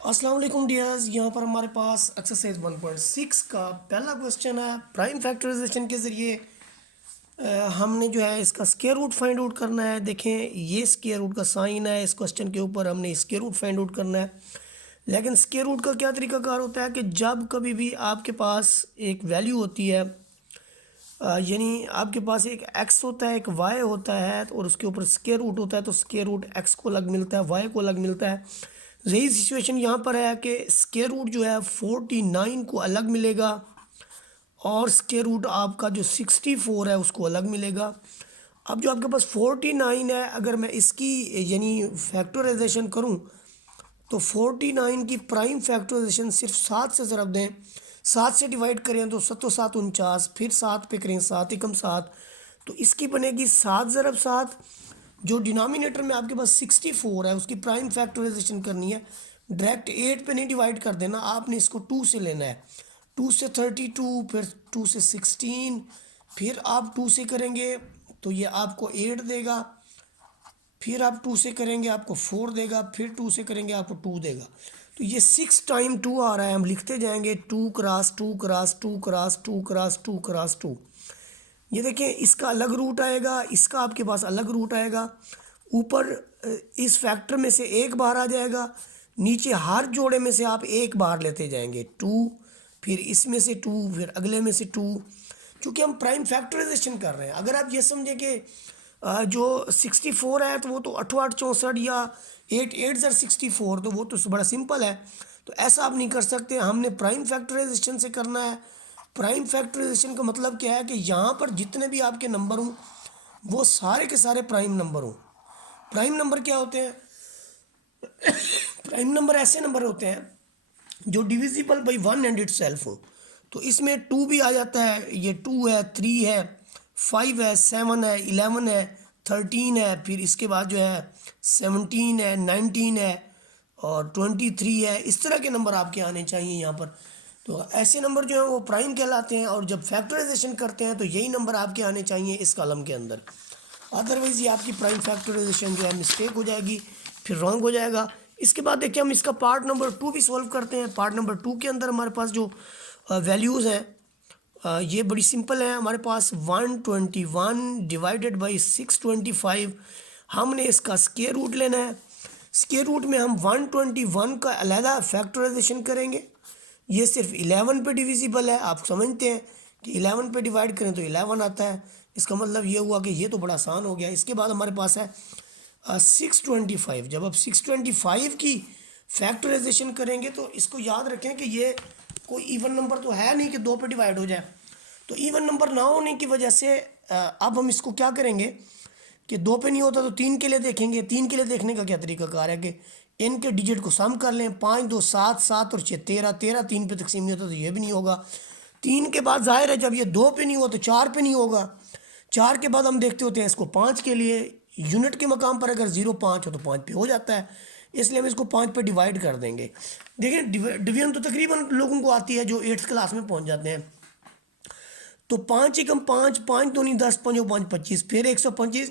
अस्सलाम वालेकुम डियर्स। यहाँ पर हमारे पास एक्सरसाइज 1.6 का पहला क्वेश्चन है। प्राइम फैक्टराइजेशन के ज़रिए हमने जो है इसका स्क्वायर रूट फाइंड आउट करना है। देखें, ये स्क्वायर रूट का साइन है, इस क्वेश्चन के ऊपर हमने स्क्वायर रूट फाइंड आउट करना है। लेकिन स्क्वायर रूट का क्या तरीकाकार होता है कि जब कभी भी आपके पास एक वैल्यू होती है, यानी आपके पास एक x होता है, एक y होता है, और उसके ऊपर स्क्वायर रूट होता है, तो स्क्वायर रूट x को अलग मिलता है, y को अलग मिलता है। यही सिचुएशन यहाँ पर है कि स्क्वायर रूट जो है 49 को अलग मिलेगा और स्क्वायर रूट आपका जो 64 है उसको अलग मिलेगा। अब जो आपके पास 49 है, अगर मैं इसकी यानी फैक्टराइजेशन करूँ तो 49 की प्राइम फैक्टराइजेशन सिर्फ 7 से ज़रब दें, 7 से डिवाइड करें तो 7 49, फिर 7 पे करें 7 एकम 7, तो इसकी बनेगी 7 ज़रब 7। जो डिनोमिनेटर में आपके पास 64 है उसकी प्राइम फैक्टराइजेशन करनी है। डायरेक्ट 8 पे नहीं डिवाइड कर देना, आपने इसको 2 से लेना है। 2 से 32, फिर 2 से 16, फिर आप 2 से करेंगे तो ये आपको 8 देगा, फिर आप 2 से करेंगे आपको 4 देगा, फिर 2 से करेंगे आपको 2 देगा। तो ये 6 टाइम 2 आ रहा है, हम लिखते जाएंगे 2 cross 2 cross 2 cross 2 cross 2 cross 2। ये देखें, इसका अलग रूट आएगा, इसका आपके पास अलग रूट आएगा। ऊपर इस फैक्टर में से एक बाहर आ जाएगा, नीचे हर जोड़े में से आप एक बाहर लेते जाएंगे 2, फिर इसमें से 2, फिर अगले में से 2। चूँकि हम प्राइम फैक्टराइजेशन कर रहे हैं, अगर आप ये समझें कि जो 64 है तो वो तो 8 8 64 या 8 8 ज़र 64, तो वो तो बड़ा सिंपल है। तो ऐसा आप नहीं कर सकते, हमने प्राइम फैक्टराइजेशन से करना है। प्राइम फैक्टराइजेशन का मतलब क्या है कि यहाँ पर जितने भी आपके नंबर हों वो सारे के सारे प्राइम नंबर हों। प्राइम नंबर क्या होते हैं? प्राइम नंबर ऐसे नंबर होते हैं जो divisible by one and it self हो। तो इसमें 2 भी आ जाता है, ये 2 है, 3 है, 5 है, 7 है, 11 है, 13 है, फिर इसके बाद जो है 17 है, 19 है और 23 है। इस तरह के नंबर आपके आने चाहिए यहाँ पर। तो ऐसे नंबर जो हैं वो प्राइम कहलाते हैं, और जब फैक्टराइजेशन करते हैं तो यही नंबर आपके आने चाहिए इस कॉलम के अंदर। अदरवाइज़ ये आपकी प्राइम फैक्टराइजेशन जो है मिस्टेक हो जाएगी, फिर रॉन्ग हो जाएगा। इसके बाद देखिए हम इसका पार्ट नंबर 2 भी सॉल्व करते हैं। पार्ट नंबर 2 के अंदर हमारे पास जो वैल्यूज़ हैं ये बड़ी सिंपल है। हमारे पास 121 डिवाइडेड बाई 625, हमने इसका स्क्वायर रूट लेना है। स्क्वायर रूट में हम 121 का अलहदा फैक्टराइजेशन करेंगे। ये सिर्फ 11 पे डिविजिबल है, आप समझते हैं कि 11 पे डिवाइड करें तो 11 आता है। इसका मतलब ये हुआ कि ये तो बड़ा आसान हो गया। इसके बाद हमारे पास है 625। जब आप 625 की फैक्टराइजेशन करेंगे तो इसको याद रखें कि ये कोई इवन नंबर तो है नहीं कि 2 पे डिवाइड हो जाए। तो इवन नंबर ना होने की वजह से अब हम इसको क्या करेंगे कि 2 पे नहीं होता तो 3 के लिए देखेंगे। 3 के लिए देखने का क्या तरीकाकार है कि इनके डिजिट को सम कर लें। 5 2 7, 7 और 6 13, 13 3 पे तकसीम नहीं होता तो ये भी नहीं होगा। 3 के बाद जाहिर है जब ये 2 पे नहीं हुआ तो 4 पे नहीं होगा। 4 के बाद हम देखते होते हैं इसको 5 के लिए। यूनिट के मकाम पर अगर 0 5 हो तो 5 पे हो जाता है, इसलिए हम इसको 5 पे डिवाइड कर देंगे। देखिए डिवीजन तो तकरीबन लोगों को आती है जो 8th क्लास में पहुंच जाते हैं। तो 5 एकम 5, 5 दूनी 10, 5 5 25, फिर 125।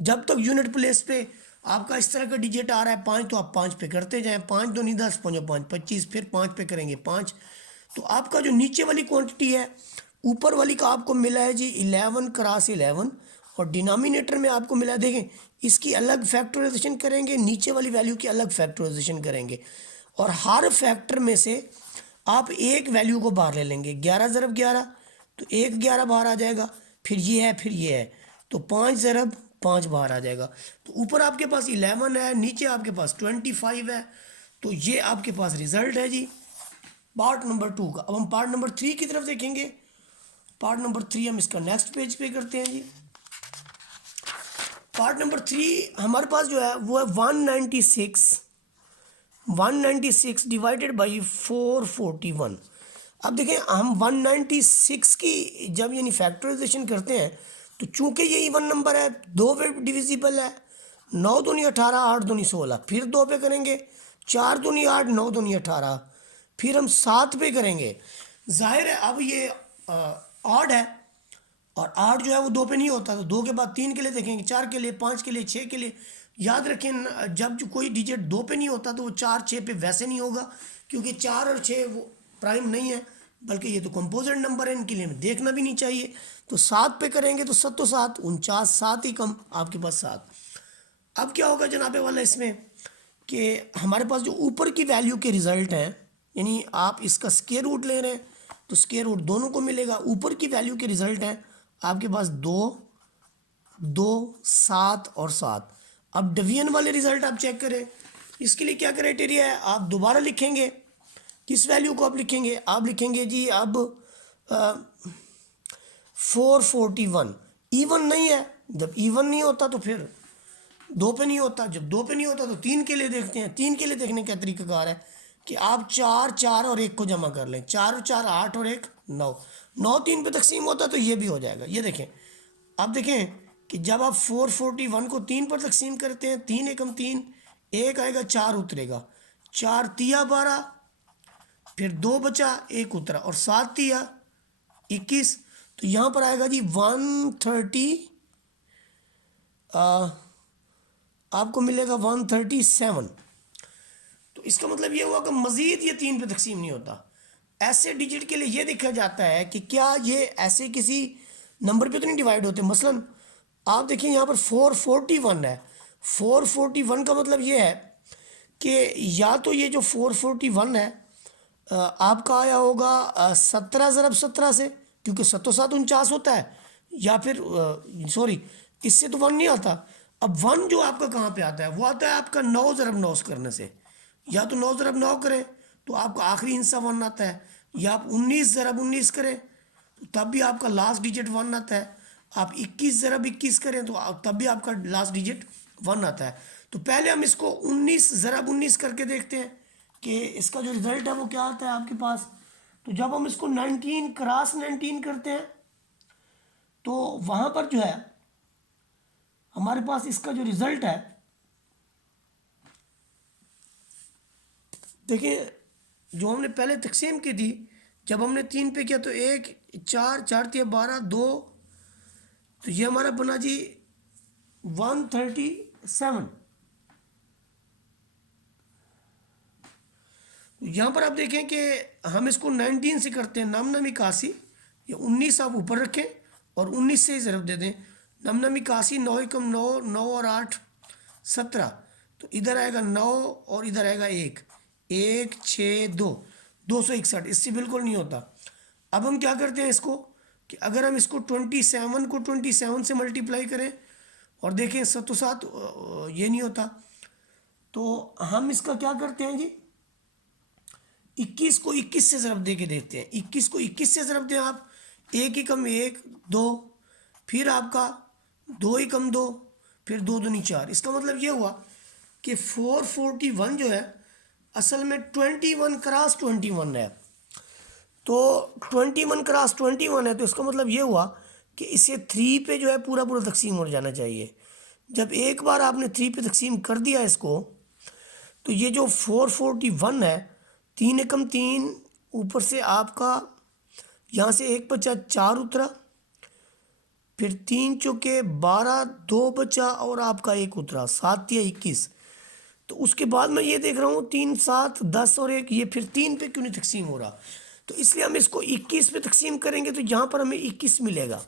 जब तक यूनिट प्लेस पे आपका इस तरह का डिजिट आ रहा है 5, तो आप 5 पे करते जाएं। 5 दूनी 10, 5 5 25, फिर 5 पे करेंगे 5। तो आपका जो नीचे वाली क्वांटिटी है, ऊपर वाली का आपको मिला है जी 11 क्रॉस 11, और डिनोमिनेटर में आपको मिला है, देखें इसकी अलग फैक्टराइजेशन करेंगे, नीचे वाली वैल्यू की अलग फैक्टराइजेशन करेंगे, और हर फैक्टर में से आप एक वैल्यू को बाहर ले लेंगे। 11 ज़रब 11 तो एक 11 बाहर आ जाएगा, फिर ये है, फिर ये है, तो 5 ज़रब 5 बाहर आ जाएगा। तो ऊपर आपके पास 11 है, नीचे आपके पास 25 है। तो ये आपके पास रिजल्ट है जी पार्ट नंबर 2 का। अब हम पार्ट नंबर 3 की तरफ देखेंगे। पार्ट नंबर 3 हम इसका नेक्स्ट पेज पे करते हैं जी। पार्ट नंबर 3 हमारे पास जो है वो है 196 डिवाइडेड बाई 441। अब देखें हम 196 की जब यानी फैक्टराइजेशन करते हैं तो चूंकि ये इवन नंबर है, 2 पे डिविजिबल है। 9 दूनी 18, 8 दूनी 16, फिर 2 पे करेंगे, 4 दूनी 8, 9 दूनी 18, फिर हम 7 पे करेंगे। जाहिर है अब ये ऑड है, और 8 जो है वो 2 पे नहीं होता, तो 2 के बाद 3 के लिए देखेंगे, 4 के लिए, 5 के लिए, 6 के लिए। याद रखें जब जो कोई डिजिट 2 पे नहीं होता तो वो 4 6 पे वैसे नहीं होगा, क्योंकि 4 और 6 वो प्राइम नहीं है, बल्कि ये तो कंपोजिट नंबर है, इनके लिए हमें देखना भी नहीं चाहिए। तो 7 पे करेंगे तो 7 7 49, 7 ही कम, आपके पास 7। अब क्या होगा जनाबे वाला इसमें कि हमारे पास जो ऊपर की वैल्यू के रिज़ल्ट हैं, यानी आप इसका स्क्वायर रूट ले रहे हैं तो स्क्वायर रूट दोनों को मिलेगा। ऊपर की वैल्यू के रिज़ल्ट हैं आपके पास 2 2 7 और 7। अब डिवीजन वाले रिज़ल्ट आप चेक करें, इसके लिए क्या क्राइटेरिया है, आप दोबारा लिखेंगे। किस वैल्यू को आप लिखेंगे, आप लिखेंगे जी अब 441। ईवन नहीं है, जब ईवन नहीं होता तो फिर 2 पे नहीं होता, जब 2 पे नहीं होता तो 3 के लिए देखते हैं। 3 के लिए देखने का तरीकाकार है कि आप 4 4 और 1 को जमा कर लें। 4 और 4 8 और 1 9, 9 3 पे तकसीम होता तो ये भी हो जाएगा। ये देखें, अब देखें कि जब आप 441 को 3 पर तकसीम करते हैं, 3 एकम 3, 1 आएगा 4 उतरेगा, 4 तिया 12, फिर 2 बचा 1 उतरा, और 7 तिया 21। तो यहाँ पर आएगा जी 130, आपको मिलेगा 137। तो इसका मतलब ये हुआ कि मज़ीद ये 3 पे तकसीम नहीं होता। ऐसे डिजिट के लिए ये देखा जाता है कि क्या ये ऐसे किसी नंबर पे तो नहीं डिवाइड होते। मसलन आप देखिए यहाँ पर 441 है। 441 का मतलब ये है कि या तो ये जो 441 है आपका आया होगा 17 ज़रब 17 से, क्योंकि 7 7 49 होता है, या फिर सॉरी इससे तो 1 नहीं आता। अब 1 जो आपका कहाँ पे आता है, वो आता है आपका 9 ज़रब 9 करने से। या तो 9 ज़रब 9 करें तो आपका आखिरी हिस्सा 1 आता है, या आप 19 ज़रब 19 करें तो तब भी आपका लास्ट डिजिट 1 आता है। आप 21 ज़रब 21 करें तो तब भी आपका लास्ट डिजिट 1 आता है। तो पहले हम इसको 19 ज़रब 19 करके देखते हैं कि इसका जो रिज़ल्ट है वो क्या आता है आपके पास। तो जब हम इसको 19 क्रॉस 19 करते हैं तो वहाँ पर जो है हमारे पास इसका जो रिज़ल्ट है, देखिए जो हमने पहले तकसीम की थी, जब हमने 3 पे किया तो 1 4 4 तिया 12 2, तो ये हमारा बना जी 137। यहाँ पर आप देखें कि हम इसको 19 से करते हैं, नम नम 81, ये 19 आप ऊपर रखें और 19 से ही ज़रब दे दें। नम नम 81, 9 एकम 9, 9 और 8 17, तो इधर आएगा 9 और इधर आएगा 1 1 6 2 261। इससे बिल्कुल नहीं होता। अब हम क्या करते हैं इसको कि अगर हम इसको 27 को 27 से मल्टीप्लाई करें और देखें 7 7 ये नहीं होता, तो हम इसका क्या करते हैं जी, 21 को 21 से ज़रब दे के देखते हैं। 21 को 21 से ज़रब दें आप, 1 एकम 1 2, फिर आपका 2 एकम 2, फिर 2 दूनी 4। इसका मतलब ये हुआ कि 441 जो है असल में 21 क्रॉस 21 है। तो 21 क्रॉस 21 है, तो इसका मतलब ये हुआ कि इसे 3 पे जो है पूरा पूरा तकसीम हो जाना चाहिए। जब एक बार आपने 3 पे तकसीम कर दिया इसको, तो ये जो 441 है, 3 एकम 3, ऊपर से आपका यहाँ से 1 बचा 4 उतरा, फिर 3 चौके 12 2 बचा और आपका 1 उतरा, 7 या 21। तो उसके बाद मैं ये देख रहा हूँ 3 7 10 और 1, ये फिर 3 पे क्यों नहीं तकसीम हो रहा। तो इसलिए हम इसको 21 पे तकसीम करेंगे तो यहाँ पर हमें 21 मिलेगा।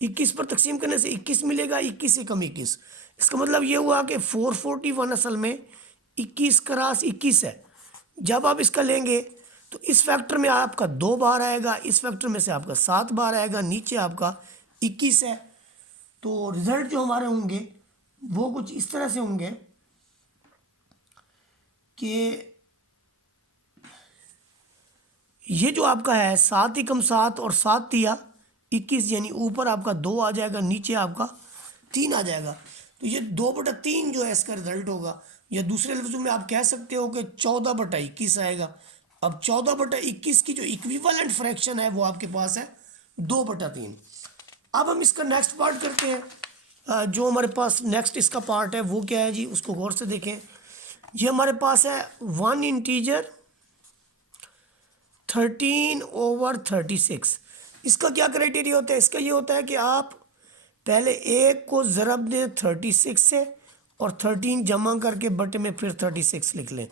21 पर तकसीम करने से 21 मिलेगा, 21 एकम 21। इसका मतलब ये हुआ कि 441 असल में 21 क्रॉस 21 है। जब आप इसका लेंगे तो इस फैक्टर में आपका 2 बार आएगा, इस फैक्टर में से आपका 7 बार आएगा, नीचे आपका 21 है। तो रिज़ल्ट जो हमारे होंगे वो कुछ इस तरह से होंगे कि ये जो आपका है 7 एकम 7 और 7 तिया 21, यानी ऊपर आपका 2 आ जाएगा, नीचे आपका 3 आ जाएगा। तो ये 2/3 जो है इसका रिजल्ट होगा, या दूसरे लफ्ज़ों में आप कह सकते हो कि 14/21 आएगा। अब 14/21 की जो इक्विवेलेंट फ्रैक्शन है वो आपके पास है 2/3। अब हम इसका नेक्स्ट पार्ट करते हैं। जो हमारे पास नेक्स्ट इसका पार्ट है वो क्या है जी, उसको गौर से देखें। ये हमारे पास है 1 इंटीजर 13/36। इसका क्या क्राइटेरिया होता है, इसका ये होता है कि आप पहले 1 को ज़रब दें 36 से और 13 जमा करके बटे में फिर 36 लिख लें।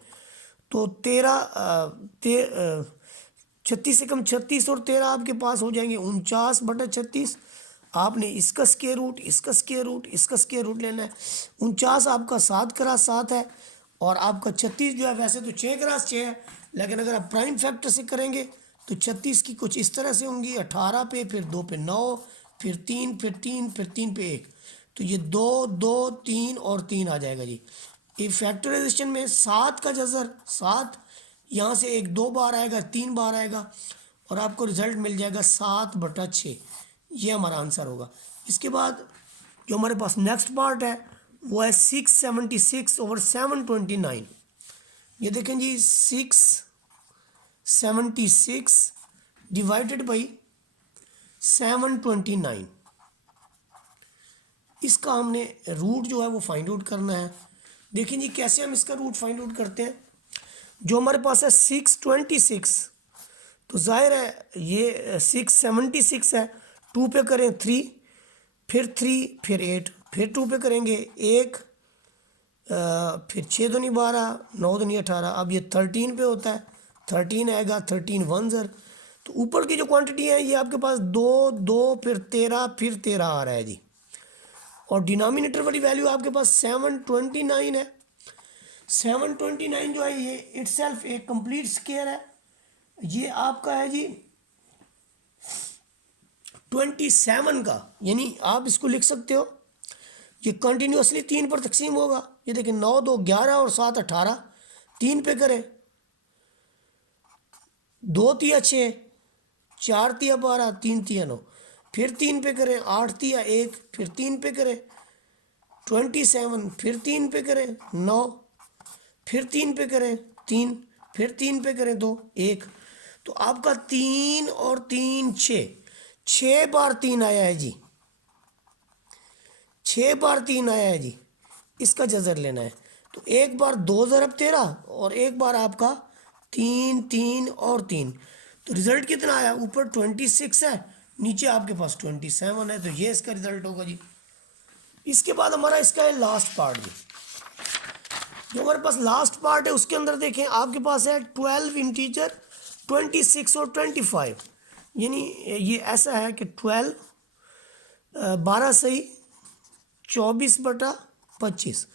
तो 36 से कम 36 और 13 आपके पास हो जाएंगे 49/36। आपने इसका स्क्वायर रूट, इसका स्क्वायर रूट, इसका स्क्वायर रूट लेना है। 49 आपका 7x7 है और आपका 36 जो है वैसे तो 6x6 है, लेकिन अगर आप प्राइम फैक्टर से करेंगे तो 36 की कुछ इस तरह से होंगी, 18 पे, फिर 2 पे 9, फिर 3, फिर 3, फिर 3 पे 1, तो ये 2, 2, 3 और 3 आ जाएगा जी। ये फैक्टराइजेशन में 7 का जज़र 7, यहाँ से एक 2 बार आएगा, 3 बार आएगा और आपको रिजल्ट मिल जाएगा 7/6। ये हमारा आंसर होगा। इसके बाद जो हमारे पास नेक्स्ट पार्ट है वो है 676/729। ये देखें जी, 676 डिवाइडेड बाई 729। इसका हमने रूट जो है वो फाइंड आउट करना है। देखिए जी कैसे हम इसका रूट फाइंड आउट करते हैं। जो हमारे पास है 626, तो जाहिर है ये 676 है। 2 पे करें 3, फिर 3, फिर 8, फिर 2 पे करेंगे 1, फिर 6 दूनी 12, 9 दूनी 18। अब ये 13 पे होता है, 13 आएगा, 13 1 ज़र। तो ऊपर की जो क्वांटिटी है ये आपके पास 2, 2, फिर 13, फिर 13 आ रहा है जी। और डिनोमिनेटर वाली वैल्यू आपके पास 729 है। 729 जो है ये इटसेल्फ एक कंप्लीट स्क्वायर है। ये आपका है जी 27 का, यानी आप इसको लिख सकते हो ये कंटिन्यूसली 3 पर तकसीम होगा। ये देखिए 9, 2, 11 और 7, 18। 3 पे करें 2 तिया 6, 4 तिया 12, 3 तिया 9, फिर 3 पे करें 8 तिया 1, फिर 3 पे करें 27, फिर 3 पे करें 9, फिर 3 पे करें 3, फिर 3 पे करें 2, 1। तो आपका 3 और 3 6 बार 3 आया है जी, 6 बार 3 आया है जी। इसका जज़र लेना है तो एक बार 2 ज़रब 13 और एक बार आपका 3, 3 और 3। तो रिज़ल्ट कितना आया, ऊपर 26 है, नीचे आपके पास 27 है, तो ये इसका रिज़ल्ट होगा जी। इसके बाद हमारा इसका है लास्ट पार्ट जी। जो हमारे पास लास्ट पार्ट है उसके अंदर देखें आपके पास है 12 इंटीजर, 26 और 25। यानी ये ऐसा है कि 12 12 सही 24/25।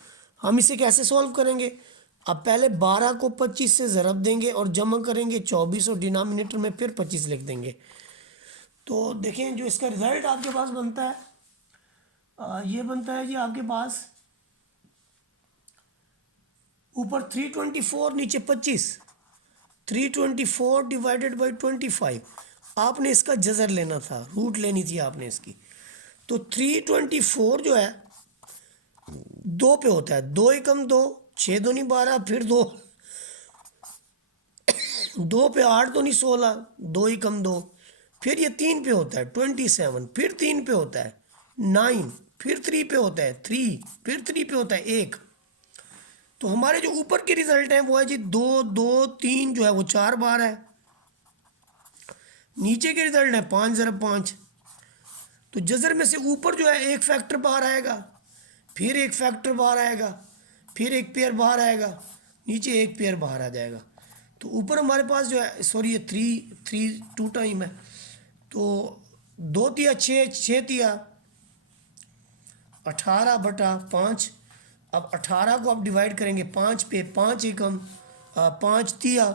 हम इसे कैसे सॉल्व करेंगे, अब पहले 12 को 25 से ज़रब देंगे और जमा करेंगे 24 और डिनोमिनेटर में फिर 25 लिख देंगे। तो देखें जो इसका रिज़ल्ट आपके पास बनता है ये बनता है जी आपके पास ऊपर 324 नीचे 25, 324 डिवाइडेड बाई 25। आपने इसका जज़र लेना था, रूट लेनी थी आपने इसकी। तो 324 जो है 2 पे होता है, 2 एकम 2, 6 दूनी 12, फिर 2, 2 पे 8 दूनी 16, 2 एकम 2, फिर ये 3 पे होता है 27, फिर 3 पे होता है 9, फिर 3 पे होता है 3, फिर 3 पे होता है 1। तो हमारे जो ऊपर के रिजल्ट हैं वो है जी 2, 2, 3 जो है वो 4 बार है। नीचे के रिजल्ट है 5 ज़रब 5। तो जज़र में से ऊपर जो है एक फैक्टर बाहर आएगा, फिर एक फैक्टर बाहर आएगा, फिर एक पेयर बाहर आएगा, नीचे एक पेयर बाहर आ जाएगा। तो ऊपर हमारे पास जो है सॉरी ये 3 2 टाइम है, तो 2 तिया 6, 6 तिया 18/5। अब 18 को आप डिवाइड करेंगे 5 पे, 5 एकम 5 तिया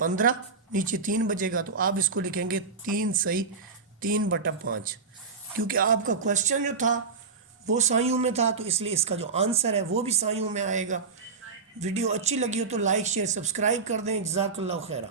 15, नीचे 3 बचेगा। तो आप इसको लिखेंगे 3 सही 3/5, क्योंकि आपका क्वेश्चन जो था वो साइयों में था, तो इसलिए इसका जो आंसर है वो भी साइयों में आएगा। वीडियो अच्छी लगी हो तो लाइक शेयर सब्सक्राइब कर दें। जज़ाकल्लाहु खैरा।